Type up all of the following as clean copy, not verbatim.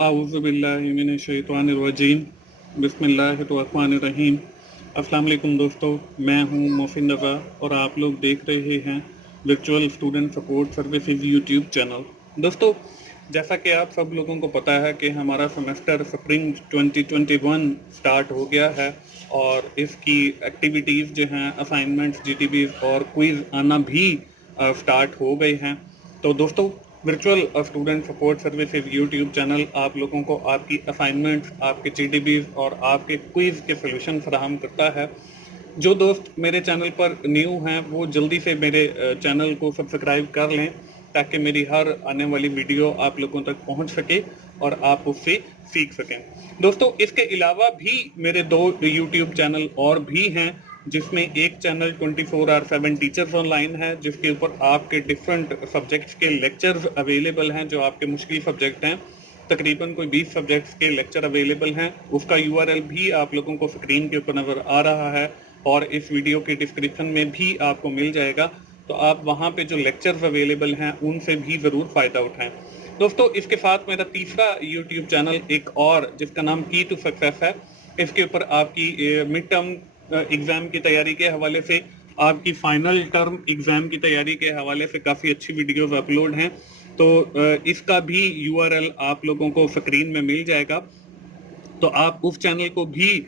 आऊज़ुबिल्लाहिमिनश्शैतानिर्रजीम बिस्मिल्लाहिर्रहमानिर्रहीम। अस्सलाम वालेकुम दोस्तों, मैं हूं मोहसिन रज़ा और आप लोग देख रहे हैं virtual student support services YouTube channel. दोस्तों, जैसा कि आप सब लोगों को पता है कि हमारा सेमेस्टर स्प्रिंग 2021 स्टार्ट हो गया है और इसकी एक्टिविटीज़ जो हैं, असाइनमेंट्स, जीटीबीज़ और क्विज़ आना भी स्टार्ट हो गए हैं। तो दोस्तों, virtual student support services YouTube channel आप लोगों को आपकी असाइनमेंट्स, आपके जीटीबीज़ और आपके क्विज़ के सॉल्यूशन फराहम करता है। जो दोस्त मेरे चैनल पर न्यू हैं वो जल्दी से मेरे चैनल को सब्सक्राइब कर लें ताकि मेरी हर आने वाली वीडियो आप लोगों तक पहुंच सके और आप उससे सीख सकें। दोस्तों, इसके अलावा भी मेरे 2 यूट्यूब चैनल और भी हैं, जिसमें एक चैनल 24/7 टीचर्स ऑनलाइन है, जिसके ऊपर आपके डिफरेंट सब्जेक्ट्स के लेक्चर्स अवेलेबल हैं जो आपके मुश्किल सब्जेक्ट हैं। तकरीबन कोई 20 सब्जेक्ट्स के लेक्चर अवेलेबल हैं। उसका यूआरएल भी आप लोगों को स्क्रीन के ऊपर नज़र आ रहा है और इस वीडियो के डिस्क्रिप्शन में भी आपको मिल जाएगा। तो आप वहाँ पे जो लेक्चर्स अवेलेबल हैं उनसे भी ज़रूर फ़ायदा उठाएं। दोस्तों, इसके साथ मेरा तीसरा यूट्यूब चैनल एक और, जिसका नाम की टू सक्सेस है। इसके ऊपर आपकी मिड टर्म एग्ज़ाम की तैयारी के हवाले से, आपकी फाइनल टर्म एग्ज़ाम की तैयारी के हवाले से काफ़ी अच्छी वीडियोस अपलोड हैं। तो इसका भी यूआरएल आप लोगों को स्क्रीन में मिल जाएगा। तो आप उस चैनल को भी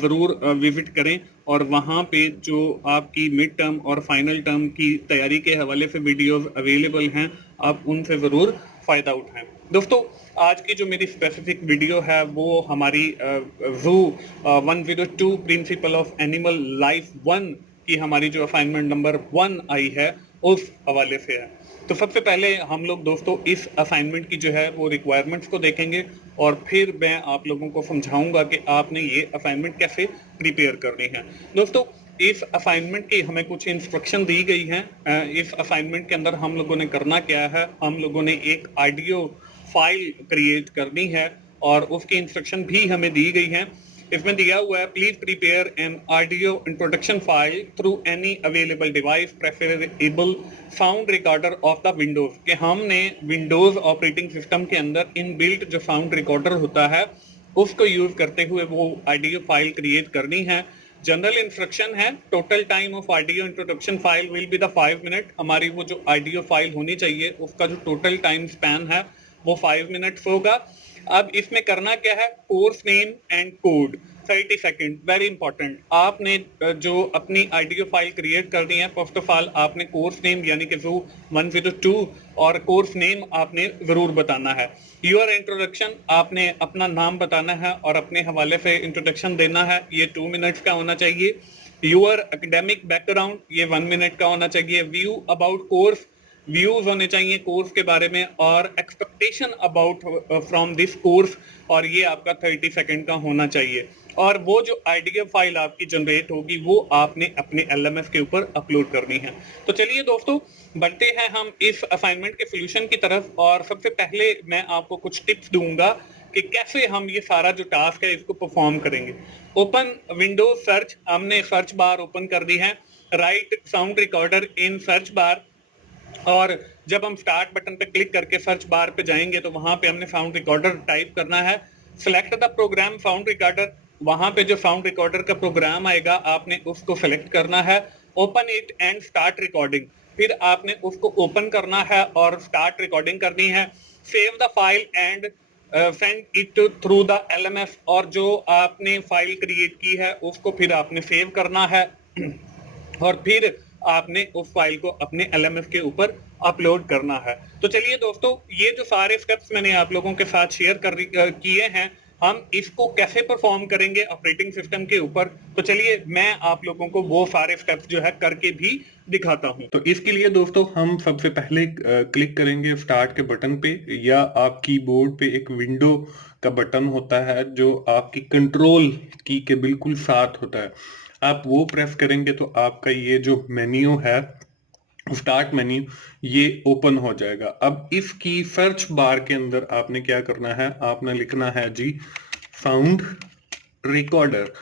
ज़रूर विजिट करें और वहाँ पे जो आपकी मिड टर्म और फाइनल टर्म की तैयारी के हवाले से वीडियोस अवेलेबल हैं, आप उनसे ज़रूर फ़ायदा उठाएं। दोस्तों, आज की जो मेरी स्पेसिफिक वीडियो है वो हमारी जू 102 प्रिंसिपल ऑफ एनिमल लाइफ 1 की हमारी जो असाइनमेंट नंबर 1 आई है उस हवाले से है। तो सबसे पहले हम लोग दोस्तों इस असाइनमेंट की जो है वो रिक्वायरमेंट्स को देखेंगे और फिर मैं आप लोगों को समझाऊंगा कि आपने ये असाइनमेंट कैसे प्रिपेयर करनी है। दोस्तों, इस असाइनमेंट की हमें कुछ इंस्ट्रक्शन दी गई हैं। इस असाइनमेंट के अंदर हम लोगों ने करना क्या है, हम लोगों ने एक ऑडियो फाइल क्रिएट करनी है और उसकी इंस्ट्रक्शन भी हमें दी गई है। इसमें दिया हुआ है, please prepare an audio introduction file through any available device preferable sound recorder of the Windows. कि हमने विंडोज ऑपरेटिंग सिस्टम के अंदर इनबिल्ट जो साउंड रिकॉर्डर होता है उसको यूज करते हुए वो ऑडियो फाइल क्रिएट करनी है। जनरल इंस्ट्रक्शन है, total time of audio introduction file will be the 5 minute. हमारी वो जो ऑडियो फाइल होनी चाहिए उसका जो टोटल टाइम स्पैन है वो 5 मिनट्स होगा। अब इसमें करना क्या है, course name and code 30 second, very important. आपने जो अपनी ऑडियो फाइल क्रिएट करनी है, फर्स्ट ऑफ ऑल आपने कोर्स नेम यानी कि जो 102 और कोर्स नेम आपने जरूर बताना है। योर इंट्रोडक्शन, आपने अपना नाम बताना है और अपने हवाले से इंट्रोडक्शन देना है, ये 2 मिनट्स का होना चाहिए। योर एकेडमिक बैकग्राउंड, ये 1 मिनट का होना चाहिए। व्यू अबाउट कोर्स, व्यूज होने चाहिए कोर्स के बारे में और expectation about from this course, और ये आपका 30 सेकेंड का होना चाहिए। और वो जो ऑडियो फाइल आपकी जनरेट होगी वो आपने अपने एलएमएस के ऊपर अपलोड करनी है। तो चलिए दोस्तों, बढ़ते हैं हम इस असाइनमेंट के सोल्यूशन की तरफ। और सबसे पहले मैं आपको कुछ टिप्स दूंगा कि कैसे हम ये सारा जो टास्क है इसको परफॉर्म करेंगे। ओपन विंडोज सर्च, हमने सर्च बार ओपन कर दी है। Right sound recorder in search bar, और जब हम स्टार्ट बटन पे क्लिक करके सर्च बार पे जाएंगे तो वहां पे हमने साउंड रिकॉर्डर टाइप करना है। Select the program sound recorder, वहां पे जो साउंड रिकॉर्डर का प्रोग्राम आएगा आपने उसको सेलेक्ट करना है। Open it and start recording, फिर आपने उसको ओपन करना है और स्टार्ट रिकॉर्डिंग करनी है। Save the file and send it through the LMS, और जो आपने फाइल क्रिएट की है उसको फिर आपने सेव करना है और फिर आपने उस फाइल को अपने एलएमएस के ऊपर अपलोड करना है। तो चलिए दोस्तों, ये जो सारे स्टेप्स मैंने आप लोगों के साथ शेयर किए हैं, हम इसको कैसे परफॉर्म करेंगे ऑपरेटिंग सिस्टम के ऊपर, तो चलिए मैं आप लोगों को वो सारे स्टेप्स जो है करके भी दिखाता हूं। तो इसके लिए दोस्तों हम सबसे पहले क्लिक करेंगे स्टार्ट के बटन पे, या आप कीबोर्ड पे एक विंडो का बटन होता है जो आपकी कंट्रोल की के बिल्कुल साथ होता है, आप वो प्रेस करेंगे तो आपका ये जो मेन्यू है, स्टार्ट मेन्यू, ये ओपन हो जाएगा। अब इसकी सर्च बार के अंदर आपने क्या करना है, आपने लिखना है जी साउंड रिकॉर्डर।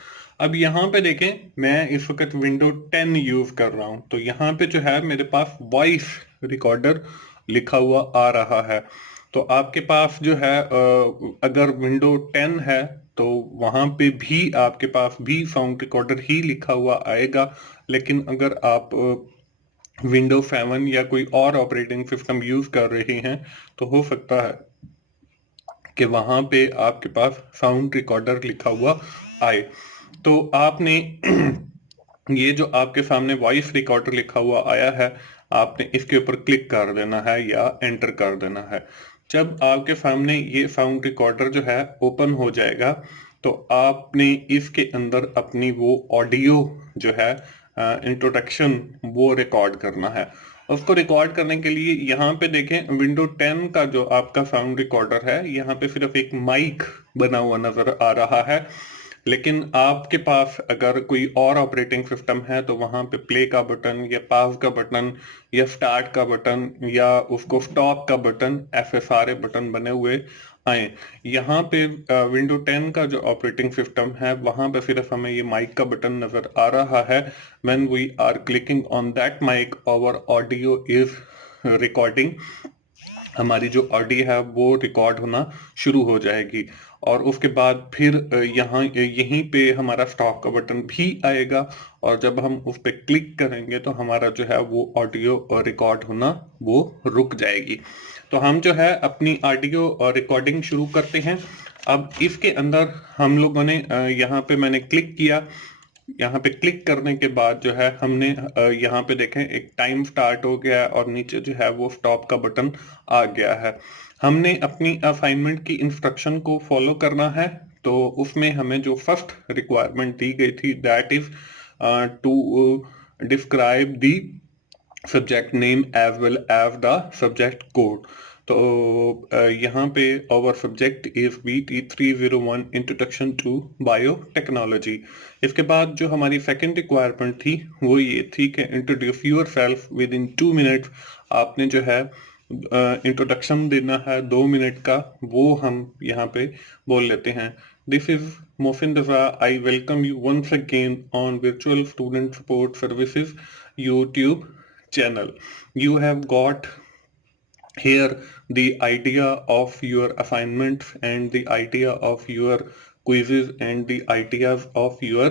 अब यहाँ पे देखें, मैं इस वक्त विंडो 10 यूज कर रहा हूं, तो यहाँ पे जो है मेरे पास वॉइस रिकॉर्डर लिखा हुआ आ रहा है। तो आपके पास जो है अगर विंडो 10 है तो वहां पे भी आपके पास भी साउंड रिकॉर्डर ही लिखा हुआ आएगा। लेकिन अगर आप विंडो 7 या कोई और ऑपरेटिंग सिस्टम यूज कर रहे हैं तो हो सकता है कि वहां पे आपके पास साउंड रिकॉर्डर लिखा हुआ आए। तो आपने ये जो आपके सामने वॉइस रिकॉर्डर लिखा हुआ आया है, आपने इसके ऊपर क्लिक कर देना है या एंटर कर देना है। जब आपके सामने ये साउंड रिकॉर्डर जो है ओपन हो जाएगा तो आपने इसके अंदर अपनी वो ऑडियो जो है इंट्रोडक्शन वो रिकॉर्ड करना है। उसको रिकॉर्ड करने के लिए यहाँ पे देखें विंडो 10 का जो आपका साउंड रिकॉर्डर है, यहाँ पे सिर्फ एक माइक बना हुआ नजर आ रहा है। लेकिन आपके पास अगर कोई और ऑपरेटिंग सिस्टम है तो वहां पे प्ले का बटन या पॉज का बटन या स्टार्ट का बटन या उसको स्टॉप का बटन, ऐसे सारे बटन बने हुए आए। यहाँ पे विंडो 10 का जो ऑपरेटिंग सिस्टम है वहां पे सिर्फ हमें ये माइक का बटन नजर आ रहा है। When we are clicking on that mic our audio is recording, हमारी जो ऑडियो है वो रिकॉर्ड होना शुरू हो जाएगी। और उसके बाद फिर यहाँ यहीं पे हमारा स्टॉप का बटन भी आएगा और जब हम उस पर क्लिक करेंगे तो हमारा जो है वो ऑडियो रिकॉर्ड होना वो रुक जाएगी। तो हम जो है अपनी ऑडियो रिकॉर्डिंग शुरू करते हैं। अब इसके अंदर हम लोगों ने यहाँ पे मैंने क्लिक किया। यहाँ पे क्लिक करने के बाद जो है हमने यहाँ पे देखें एक टाइम स्टार्ट हो गया है और नीचे जो है वो स्टॉप का बटन आ गया है। हमने अपनी असाइनमेंट की इंस्ट्रक्शन को फॉलो करना है। तो उसमें हमें जो फर्स्ट रिक्वायरमेंट दी गई थी that is to describe the subject name as well as the subject code. तो यहाँ पे our subject is BT301 introduction to biotechnology. इसके बाद जो हमारी सेकंड रिक्वायरमेंट थी वो ये थी कि introduce your self with in 2 minutes. आपने जो है इंट्रोडक्शन देना है 2 मिनट का, वो हम यहाँ पे बोल लेते हैं। This is Mohsin Raza, I welcome you once again on virtual student support services YouTube channel. You have got here the idea of your assignments and the idea of your quizzes and the ideas of your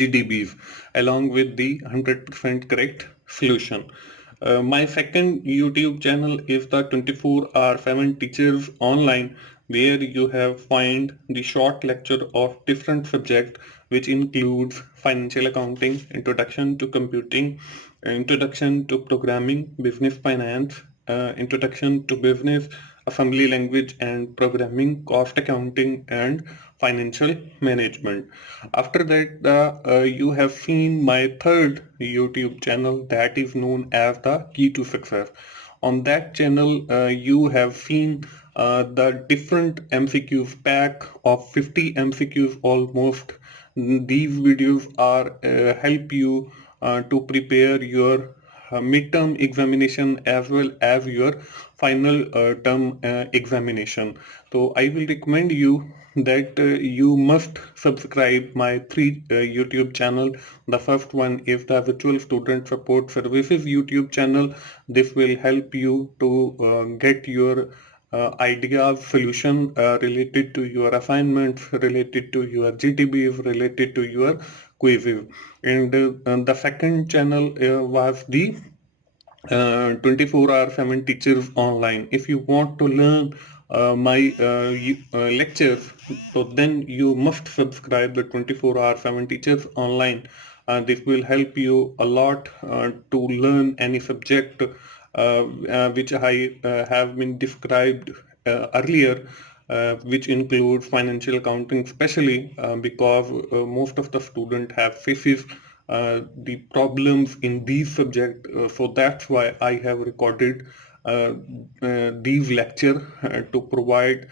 GDBs along with the 100% correct solution. My second YouTube channel is the 24/7 Teachers Online, where you have find the short lecture of different subject which includes financial accounting, introduction to computing, introduction to programming, business finance, introduction to business, assembly language and programming, cost accounting and financial management. After that, you have seen my third YouTube channel that is known as the Key to Success. On that channel, you have seen the different MCQs pack of 50 MCQs almost. These videos are help you to prepare your midterm examination as well as your final term examination. So I will recommend you that you must subscribe my 3 YouTube channel. The first one is the Virtual Student Support Services YouTube channel. This will help you to get your ideas, solution related to your assignments, related to your GTBs, related to your quizzes. And the second channel was the 24/7 Teachers Online. If you want to learn my lectures, so then you must subscribe the 24/7 Teachers Online. This will help you a lot to learn any subject which I have been described earlier, which includes financial accounting, especially because most of the students have faces the problems in these subjects. So that's why I have recorded these lecture to provide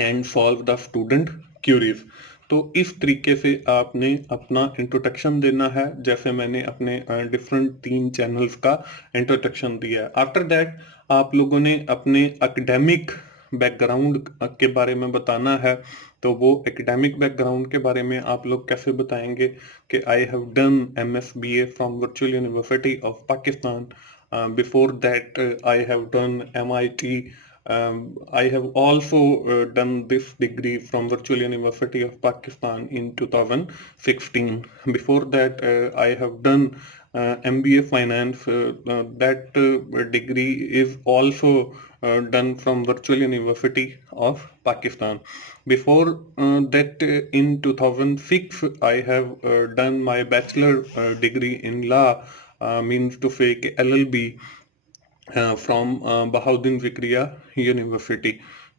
and solve the student queries. तो इस तरीके से आपने अपना introduction देना है, जैसे मैंने अपने डिफरेंट 3 चैनल्स का इंट्रोडक्शन दिया है। आफ्टर दैट आप लोगों ने अपने एकेडमिक बैकग्राउंड के बारे में बताना है। तो वो एकेडमिक बैकग्राउंड के बारे में आप लोग कैसे बताएंगे कि I have done MSBA from virtual university of Pakistan, Before that, I have done MIT. I have also done this degree from Virtual University of Pakistan in 2016. Before that, I have done MBA Finance. That degree is also done from Virtual University of Pakistan. Before that, in 2006, I have done my bachelor degree in law, means to say LLB, from Bahauddin Zakaria university.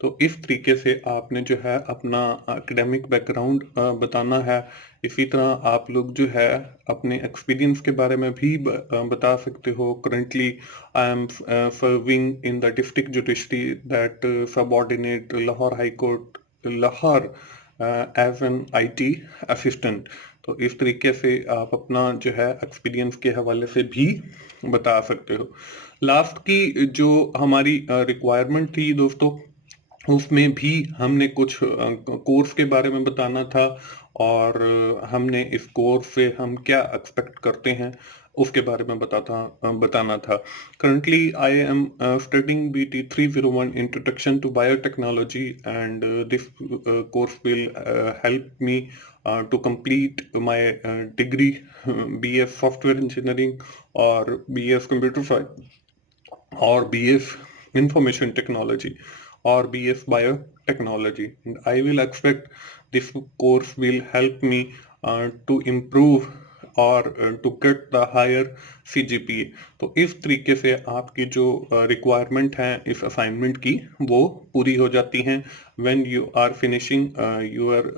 तो इस तरीके से आपने जो है अपना academic background बताना है। इसी तरह आप लोग जो है अपने एक्सपीरियंस के बारे में भी बता सकते हो। Currently I am serving in the district judiciary that subordinate Lahore high court Lahore as an IT assistant. तो इस तरीके से आप अपना जो है एक्सपीरियंस के हवाले से भी बता सकते हो। लास्ट की जो हमारी रिक्वायरमेंट थी दोस्तों, उसमें भी हमने कुछ कोर्स के बारे में बताना था और हमने इस कोर्स से हम क्या एक्सपेक्ट करते हैं उसके बारे में बताना था। Currently I am studying BT 301 introduction to biotechnology and this course will help me to complete my degree, BS software engineering or BS computer science or BS information technology or BS biotechnology. And I will expect this course will help me to improve और to get the higher CGPA। तो इस तरीके से आपकी जो requirement है इस assignment की वो पूरी हो जाती हैं। When you are finishing your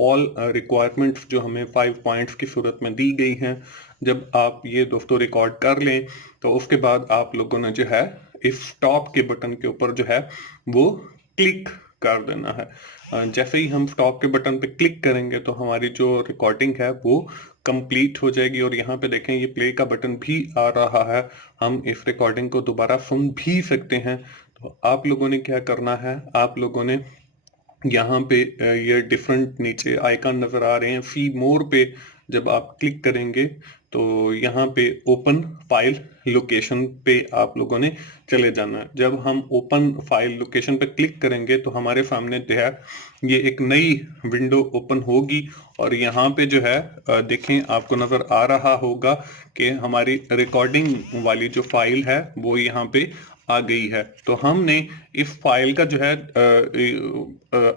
all requirements जो हमें 5 पॉइंट्स की सूरत में दी गई हैं, जब आप ये दोस्तों रिकॉर्ड कर लें तो उसके बाद आप लोगों ने जो है इस स्टॉप के बटन के ऊपर जो है वो क्लिक कर देना है। जैसे ही हम स्टॉप के बटन पे क्लिक करेंगे तो हमारी जो रिकॉर्डिंग है वो कंप्लीट हो जाएगी। और यहाँ पे देखें ये प्ले का बटन भी आ रहा है, हम इस रिकॉर्डिंग को दोबारा सुन भी सकते हैं। तो आप लोगों ने क्या करना है, आप लोगों ने यहाँ पे ये डिफरेंट नीचे आइकन नजर आ रहे हैं, सी मोर पे जब आप क्लिक करेंगे तो यहाँ पे ओपन फाइल लोकेशन पे आप लोगों ने चले जाना है। जब हम ओपन फाइल लोकेशन पे क्लिक करेंगे तो हमारे सामने जो है ये एक नई विंडो ओपन होगी और यहाँ पे जो है देखें आपको नजर आ रहा होगा कि हमारी रिकॉर्डिंग वाली जो फाइल है वो यहाँ पे आ गई है। तो हमने इस फाइल का जो है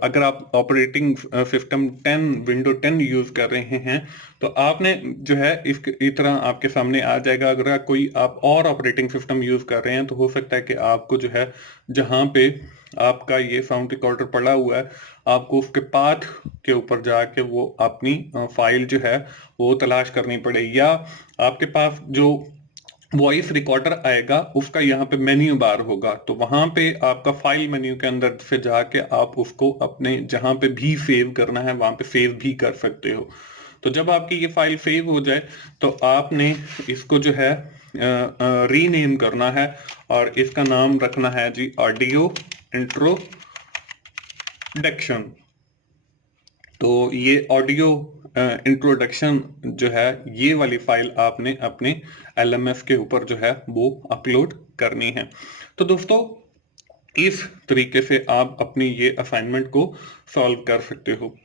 अगर आप ऑपरेटिंग सिस्टम 10 विंडो 10 यूज कर रहे हैं तो आपने जो है इस तरह आपके सामने आ जाएगा। अगर कोई आप और ऑपरेटिंग सिस्टम यूज कर रहे हैं तो हो सकता है कि आपको जो है जहां पे आपका ये साउंड रिकॉर्डर पड़ा हुआ है आपको उसके पाथ के ऊपर जाके वो अपनी फाइल जो है वो तलाश करनी पड़े, या आपके पास जो वॉइस रिकॉर्डर आएगा उसका यहाँ पे मेन्यू बार होगा तो वहां पे आपका फाइल मेन्यू के अंदर से जाके आप उसको अपने जहां पे भी सेव करना है वहां पे सेव भी कर सकते हो। तो जब आपकी ये फाइल सेव हो जाए तो आपने इसको जो है रीनेम करना है और इसका नाम रखना है जी ऑडियो इंट्रोडक्शन। तो ये ऑडियो इंट्रोडक्शन जो है ये वाली फाइल आपने अपने LMS के ऊपर जो है वो अपलोड करनी है। तो दोस्तों इस तरीके से आप अपनी ये असाइनमेंट को सॉल्व कर सकते हो।